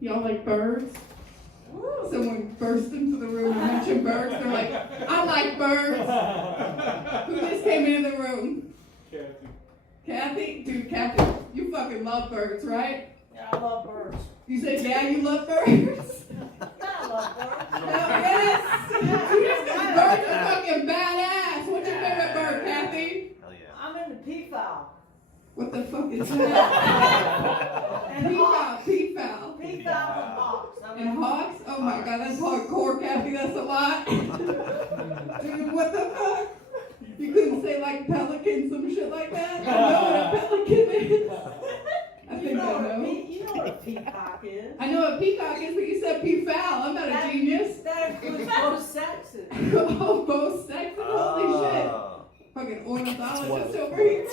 Y'all like birds? Someone burst into the room and mentioned birds. They're like, I like birds. Who just came into the room? Cathy. Cathy? Dude, Cathy, you fucking love birds, right? Yeah, I love birds. You said, yeah, you love birds? I love birds. No, yes. Birds are fucking badass. What's your favorite bird, Cathy? Hell yeah. I'm into peafowl. What the fuck is that? And hawks. Peafowl. Peafowl and hawks. And hawks? Oh my god, that's hardcore, Cathy. That's a lot. Dude, what the fuck? You couldn't say like pelican, some shit like that? I know what a pelican is. I think I know. You know what a peacock is. I know what peacock is, but you said peafowl. I'm not a genius. That includes both sexes. Oh, both sexes? Holy shit. Fucking ornithologist over here.